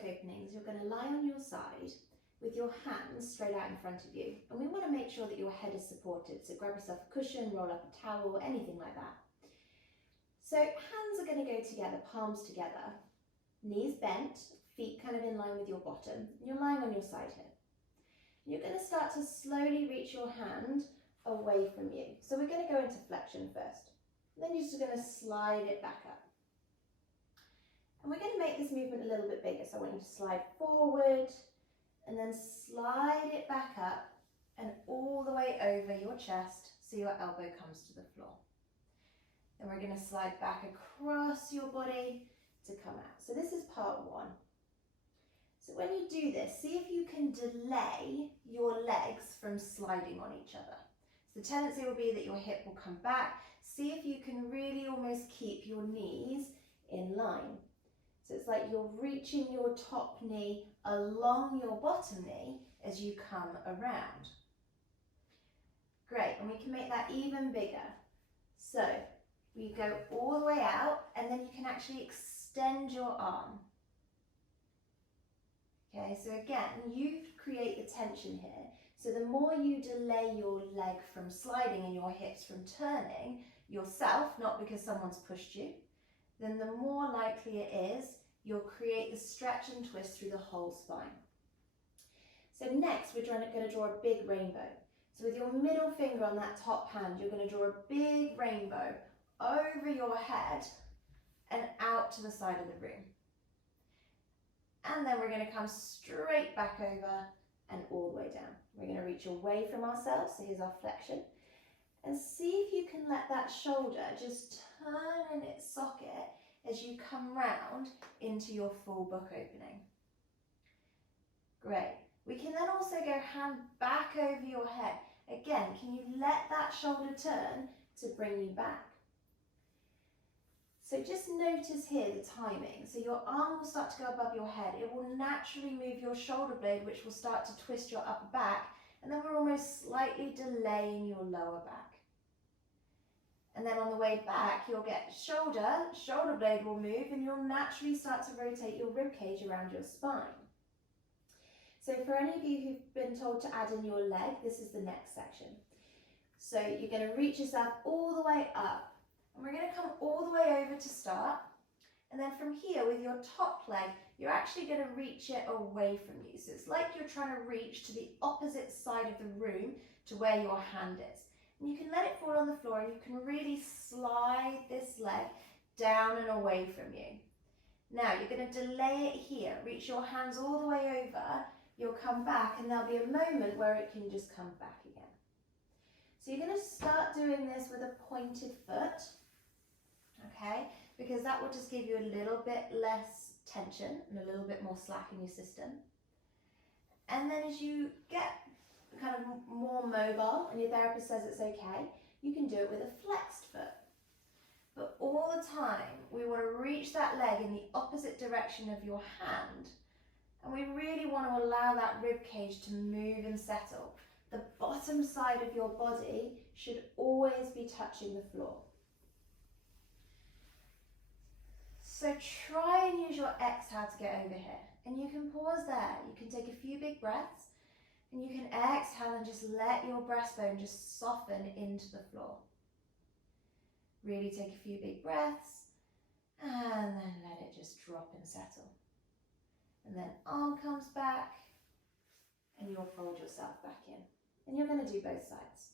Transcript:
book openings, you're going to lie on your side with your hands straight out in front of you. And we want to make sure that your head is supported. So grab yourself a cushion, roll up a towel, anything like that. So hands are going to go together, palms together, knees bent, feet kind of in line with your bottom. You're lying on your side here. You're going to start to slowly reach your hand away from you. So we're going to go into flexion first. Then you're just going to slide it back up. And we're going to make this movement a little bit bigger. So I want you to slide forward and then slide it back up and all the way over your chest so your elbow comes to the floor. Then we're going to slide back across your body to come out. So this is part one. So when you do this, see if you can delay your legs from sliding on each other. So the tendency will be that your hip will come back. See if you can really almost keep your knees in line. So it's like you're reaching your top knee along your bottom knee as you come around. Great, and we can make that even bigger. So we go all the way out and then you can actually extend your arm. Okay, so again, you create the tension here. So the more you delay your leg from sliding and your hips from turning yourself, not because someone's pushed you, then the more likely it is you'll create the stretch and twist through the whole spine. So next, we're going to draw a big rainbow. So with your middle finger on that top hand, you're going to draw a big rainbow over your head and out to the side of the room. And then we're going to come straight back over and all the way down. We're going to reach away from ourselves, so here's our flexion. And see if you can let that shoulder just turn in its socket as you come round into your full book opening. Great. We can then also go hand back over your head. Again, can you let that shoulder turn to bring you back? So just notice here the timing. So your arm will start to go above your head. It will naturally move your shoulder blade, which will start to twist your upper back. And then we're almost slightly delaying your lower back. And then on the way back, you'll get shoulder blade will move, and you'll naturally start to rotate your rib cage around your spine. So for any of you who've been told to add in your leg, this is the next section. So you're going to reach yourself all the way up, and we're going to come all the way over to start. And then from here, with your top leg, you're actually going to reach it away from you. So it's like you're trying to reach to the opposite side of the room to where your hand is. And you can let it fall on the floor, and you can really slide this leg down and away from you. Now you're going to delay it here. Reach your hands all the way over. You'll come back, and there'll be a moment where it can just come back again. So you're going to start doing this with a pointed foot, okay? Because that will just give you a little bit less tension and a little bit more slack in your system. And then as you get kind of more mobile and your therapist says it's okay, you can do it with a flexed foot. But all the time, we want to reach that leg in the opposite direction of your hand. And we really want to allow that rib cage to move and settle. The bottom side of your body should always be touching the floor. So try and use your exhale to get over here. And you can pause there. You can take a few big breaths. And you can exhale and just let your breastbone just soften into the floor. Really take a few big breaths. And then let it just drop and settle. And then arm comes back. And you'll fold yourself back in. And you're going to do both sides.